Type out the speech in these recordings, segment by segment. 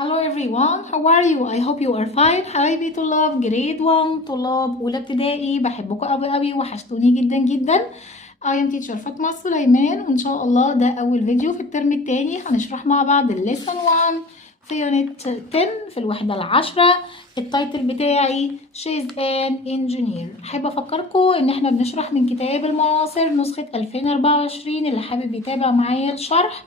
Hello everyone, how are you? I hope you are fine. حبايبي طلاب جريد 1، طلاب أولى ابتدائي، بحبكم أوي أوي وحشتوني جدا جدا. I am teacher فاطمة سليمان، وإن شاء الله ده أول فيديو في الترم التاني. هنشرح مع بعض lesson 1 في يونت 10 في الوحدة العاشرة. التايتل بتاعي She's an engineer. أحب أفكركم إن إحنا بنشرح من كتاب المعاصر نسخة 2024. اللي حابب يتابع معايا الشرح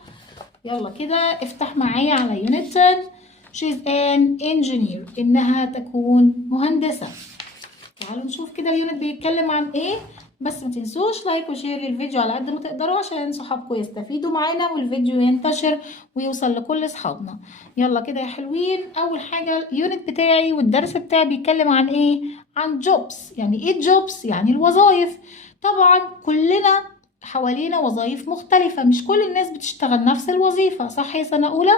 يلا كده افتح معايا على يونت 10. She's an engineer. إنها تكون مهندسة. تعالوا نشوف كده اليونت بيتكلم عن إيه. بس ما تنسوش لايك وشير للفيديو على قد ما تقدروا عشان صحابكم يستفيدوا معانا والفيديو ينتشر ويوصل لكل أصحابنا. يلا كده يا حلوين. أول حاجة اليونت بتاعي والدرس بتاعي بيتكلم عن إيه؟ عن jobs. يعني إيه jobs؟ يعني الوظائف. طبعا كلنا حوالينا وظائف مختلفة، مش كل الناس بتشتغل نفس الوظيفة، صح يا سنة أولى؟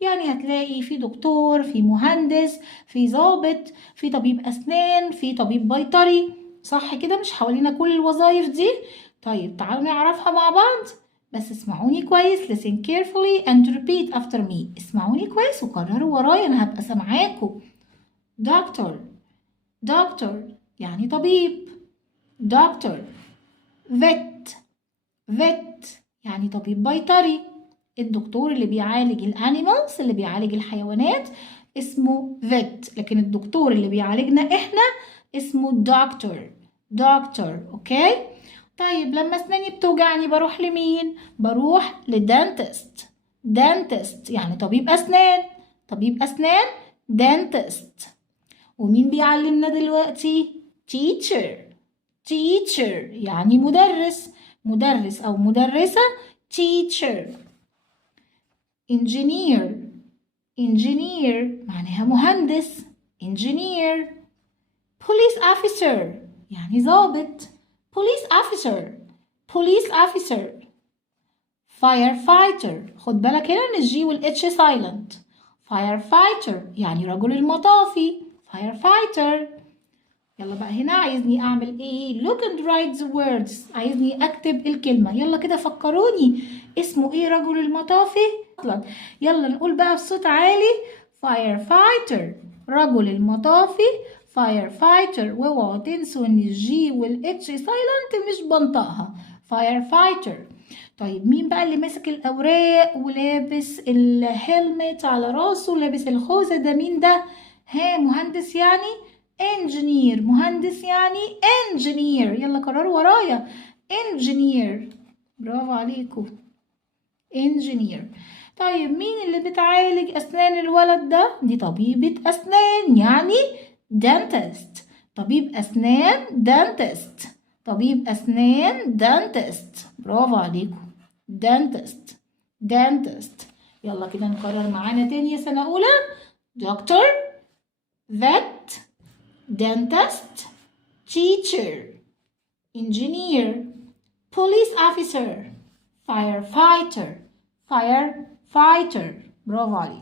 يعني هتلاقي في دكتور، في مهندس، في ضابط، في طبيب أسنان، في طبيب بيطري، صح كده؟ مش حوالينا كل الوظائف دي. طيب تعالوا نعرفها مع بعض، بس اسمعوني كويس. listen carefully and repeat after me. اسمعوني كويس وكرروا ورايا، أنا هبقى سامعاكم. doctor doctor يعني طبيب. doctor vet يعني طبيب بيطري. الدكتور اللي بيعالج الانيمالز، اللي بيعالج الحيوانات، اسمه vet. لكن الدكتور اللي بيعالجنا احنا اسمه دكتور. اوكي. طيب لما اسناني بتوجعني بروح لمين؟ بروح لدانتست. دانتست يعني طبيب اسنان. دانتست. ومين بيعلمنا دلوقتي؟ teacher يعني مدرس أو مدرسة. teacher. engineer معناها مهندس. engineer. police officer يعني ضابط. police officer. firefighter. خد بالك هنا ان الجي والاتش silent. firefighter يعني رجل المطافي. firefighter. يلا بقى هنا عايزني اعمل ايه؟ look and write the words. عايزني اكتب الكلمة. يلا كده فكروني، اسمه ايه رجل المطافي؟ يلا نقول بقى بصوت عالي. firefighter رجل المطافي. firefighter. واوعوا تنسوا ان الجي والاتش سايلنت مش بنطقها. firefighter. طيب مين بقى اللي ماسك الاوراق ولابس الهيلمت على راسه ولابس الخوذة ده؟ مين ده؟ ها، مهندس يعني engineer. مهندس يعني engineer. يلا كرروا ورايا. engineer. برافو عليكم. engineer. طيب مين اللي بتعالج أسنان الولد ده؟ دي طبيبة أسنان يعني dentist. طبيب أسنان dentist. برافو عليكم. dentist. يلا كده نكرر معانا تاني يا سنة أولى. doctor vet dentist teacher engineer police officer firefighter. برافو عليك.